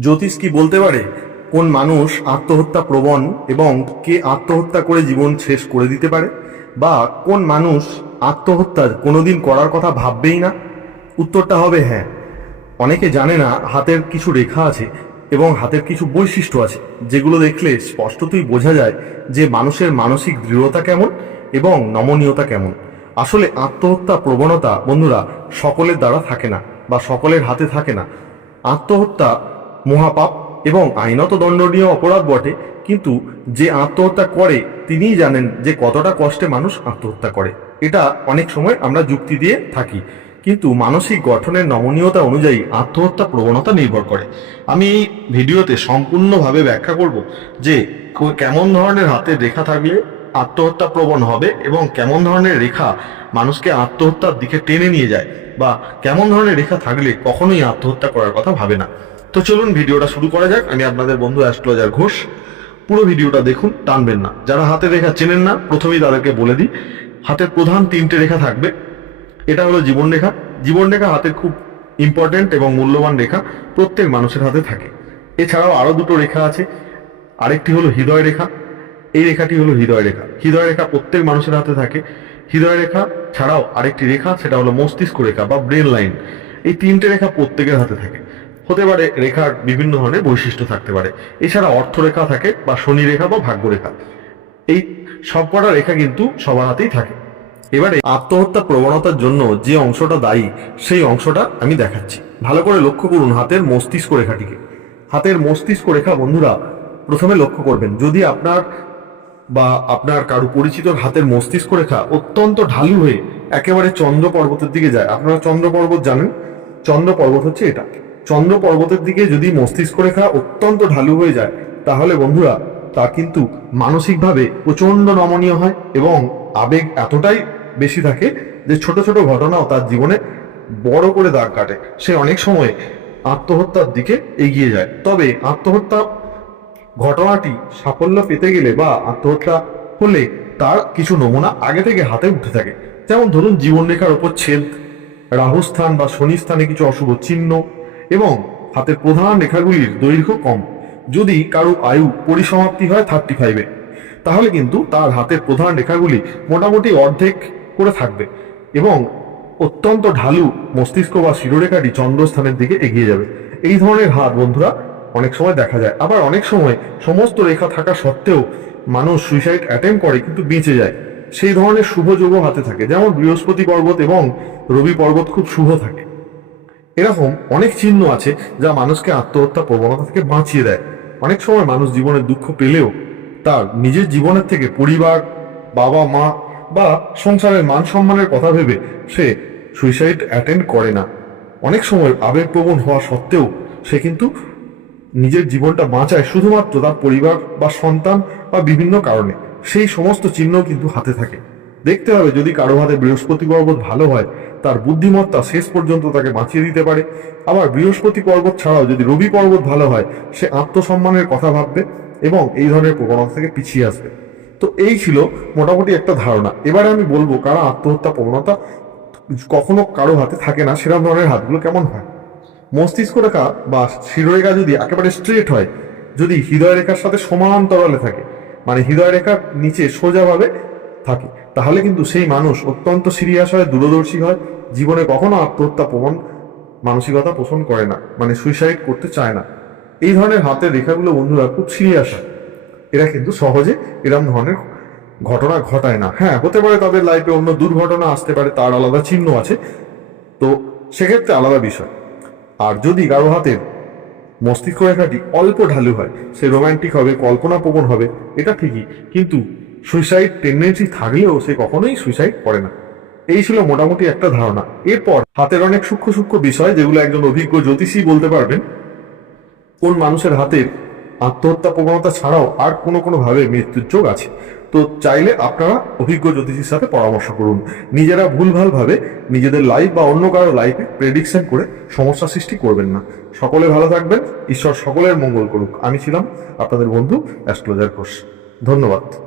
জ্যোতিষ কি বলতে পারে? কোন মানুষ আত্মহত্যা প্রবণ এবং কে আত্মহত্যা করে জীবন শেষ করে দিতে পারে? বা কোন মানুষ আত্মহত্যা কোনোদিন করার কথা ভাববেই না? উত্তরটা হবে হ্যাঁ। অনেকে জানে না হাতের কিছু রেখা আছে এবং হাতের কিছু বৈশিষ্ট্য আছে, যেগুলো দেখলে স্পষ্টতই বোঝা যায় যে মানুষের মানসিক দৃঢ়তা কেমন এবং নমনীয়তা কেমন। আসলে আত্মহত্যা প্রবণতা বন্ধুরা সকলের দ্বারা থাকে না বা সকলের হাতে থাকে না। আত্মহত্যা মহাপাপ এবং আইনত দণ্ডনীয় অপরাধ বটে, কিন্তু যে আত্মহত্যা করে তিনিই জানেন যে কতটা কষ্টে মানুষ আত্মহত্যা করে। এটা অনেক সময় আমরা যুক্তি দিয়ে থাকি, কিন্তু মানসিক গঠনের নমনীয়তা অনুযায়ী আত্মহত্যা প্রবণতা নির্ভর করে। আমি এই ভিডিওতে সম্পূর্ণভাবে ব্যাখ্যা করব যে কেমন ধরনের হাতে রেখা থাকলে আত্মহত্যা প্রবণ হবে এবং কেমন ধরনের রেখা মানুষকে আত্মহত্যার দিকে টেনে নিয়ে যায়, বা কেমন ধরনের রেখা থাকলে কখনোই আত্মহত্যা করার কথা ভাবে না। তো চলুন ভিডিওটা শুরু করা যাক। আমি আপনাদের বন্ধু অ্যাস্ট্রোলজার ঘোষ। পুরো ভিডিওটা দেখুন, টানবেন না। যারা হাতের রেখা চেনেন না, প্রথমেই তাদেরকে বলে দিই, হাতের প্রধান তিনটে রেখা থাকবে। এটা হলো জীবন রেখা। জীবন রেখা হাতের খুব ইম্পর্টেন্ট এবং মূল্যবান রেখা প্রত্যেক মানুষের হাতে থাকে। এছাড়াও আরও দুটো রেখা আছে। আরেকটি হলো হৃদয় রেখা। এই রেখাটি হলো হৃদয় রেখা। হৃদয় রেখা প্রত্যেক মানুষের হাতে থাকে। হৃদয় রেখা ছাড়াও আরেকটি রেখা, সেটা হলো মস্তিষ্ক রেখা বা ব্রেন লাইন এই তিনটে রেখা প্রত্যেকের হাতে থাকে। হতে পারে রেখার বিভিন্ন ধরনের বৈশিষ্ট্য থাকতে পারে। এছাড়া অর্থরেখা থাকে বা শনি রেখা বা ভাগ্য রেখা এই সবকটা রেখা কিন্তু সবার হাতেই থাকে। এবারে আত্মহত্যা প্রবণতার জন্য যে অংশটা দায়ী, সেই অংশটা আমি দেখাচ্ছি। ভালো করে লক্ষ্য করুন হাতের মস্তিষ্ক রেখাটিকে। হাতের মস্তিষ্ক রেখা, বন্ধুরা, প্রথমে লক্ষ্য করবেন, যদি আপনার বা আপনার কারও পরিচিত হাতের মস্তিষ্ক রেখা অত্যন্ত ঢালু হয়ে একেবারে চন্দ্র পর্বতের দিকে যায়, আপনারা চন্দ্র পর্বত জানেন? চন্দ্র পর্বত হচ্ছে এটা। চন্দ্র পর্বতের দিকে যদি মস্তিষ্ক রেখা অত্যন্ত ঢালু হয়ে যায়, তাহলে বন্ধুরা, তা কিন্তু মানসিকভাবে প্রচণ্ড নমনীয় হয় এবং আবেগ এতটাই বেশি থাকে যে ছোট ছোট ঘটনাও তার জীবনে বড় করে দাগ কাটে। সে অনেক সময় আত্মহত্যার দিকে এগিয়ে যায়। তবে আত্মহত্যা ঘটনাটি সাফল্য পেতে গেলে বা আত্মহত্যা হলে তার কিছু নমুনা আগে থেকে হাতে উঠে থাকে। যেমন ধরুন, জীবনরেখার ওপর ছেদ, রাহুস্থান বা শনি স্থানে কিছু অশুভ চিহ্ন এবং হাতের প্রধান রেখাগুলির দৈর্ঘ্য কম। যদি কারও আয়ু পরিসমাপ্তি হয় থার্টি ফাইভে তাহলে কিন্তু তার হাতের প্রধান রেখাগুলি মোটামুটি অর্ধেক করে থাকবে এবং অত্যন্ত ঢালু মস্তিষ্ক বা শিরোরেখাটি চন্দ্রস্থানের দিকে এগিয়ে যাবে। এই ধরনের হাত, বন্ধুরা, অনেক সময় দেখা যায়। আবার অনেক সময় সমস্ত রেখা থাকা সত্ত্বেও মানুষ সুইসাইড অ্যাটেম্প করে কিন্তু বেঁচে যায়। সেই ধরনের শুভ যোগ হাতে থাকে। যেমন বৃহস্পতি পর্বত এবং রবি পর্বত খুব শুভ থাকে। এরকম অনেক চিহ্ন আছে যা মানুষকে আত্মহত্যা প্রবণতা থেকে বাঁচিয়ে দেয়। অনেক সময় মানুষ জীবনে দুঃখ পেলেও তার নিজের জীবনের থেকে পরিবার, বাবা মা বা সংসারের মান সম্মানের কথা ভেবে সে সুইসাইড অ্যাটেন্ড করে না। অনেক সময় আবেগপ্রবণ হওয়া সত্ত্বেও সে কিন্তু নিজের জীবনটা বাঁচায় শুধুমাত্র তার পরিবার বা সন্তান বা বিভিন্ন কারণে। সেই সমস্ত চিহ্ন কিন্তু হাতে থাকে। দেখতে হবে যদি কারও হাতে বৃহস্পতি পর্বত ভালো হয় তার বুদ্ধিমত্তা শেষ পর্যন্ত তাকে বাঁচিয়ে দিতে পারে। আবার বৃহস্পতি পর্বত ছাড়াও যদি রবি পর্বত ভালো হয়, সে আত্মসম্মানের কথা ভাববে এবং এই ধরনের প্রবণতা থেকে পিছিয়ে আসবে। তো এই ছিল মোটামুটি একটা ধারণা। এবারে আমি বলব কারা আত্মহত্যা প্রবণতা কখনো কারও হাতে থাকে না সেরকম ধরনের হাতগুলো কেমন হয়? মস্তিষ্ক রেখা বা শিরোরেখা যদি একেবারে স্ট্রেট হয়, যদি হৃদয় রেখার সাথে সমান্তরালে থাকে মানে হৃদয় রেখার নিচে সোজাভাবে থাকে, তাহলে কিন্তু সেই মানুষ অত্যন্ত সিরিয়াস হয়, দূরদর্শী হয় জীবনে কখনো আত্মহত্যা প্রবণ মানসিকতা পোষণ করে না মানে সুইসাইড করতে চায় না। এই ধরনের হাতের রেখাগুলো বন্ধুরা খুব সিরিয়াস হয় এরা কিন্তু সহজে এরকম ধরনের ঘটনা ঘটায় না। হ্যাঁ হতে পারে তাদের লাইফে অন্য দুর্ঘটনা আসতে পারে, তার আলাদা চিহ্ন আছে। তো সেক্ষেত্রে আলাদা বিষয়। আর যদি কারও হাতের মস্তিষ্ক রেখাটি অল্প ঢালু হয়, সে রোমান্টিক হবে কল্পনা প্রবণ হবে, এটা ঠিকই। কিন্তু সুইসাইড টেন্ডেন্সি থাকলেও সে কখনোই সুইসাইড করে না। এই ছিল মোটামুটি একটা ধারণা। এরপর হাতের অনেক সূক্ষ্ম সূক্ষ্ম বিষয় যেগুলো একজন অভিজ্ঞ জ্যোতিষী বলতে পারবেন। কোন মানুষের হাতের আত্মহত্যা প্রবণতা ছাড়াও আর কোনো কোনো ভাবে মৃত্যুর যোগ আছে? তো চাইলে আপনারা অভিজ্ঞ জ্যোতিষীর সাথে পরামর্শ করুন। নিজেরা ভুলভাল ভাবে নিজেদের লাইফ বা অন্য কারও লাইফে প্রেডিকশন করে সমস্যা সৃষ্টি করবেন না। সকলে ভালো থাকবেন। ঈশ্বর সকলের মঙ্গল করুক। আমি ছিলাম আপনাদের বন্ধু অ্যাস্ট্রোলজার ঘোষ। ধন্যবাদ।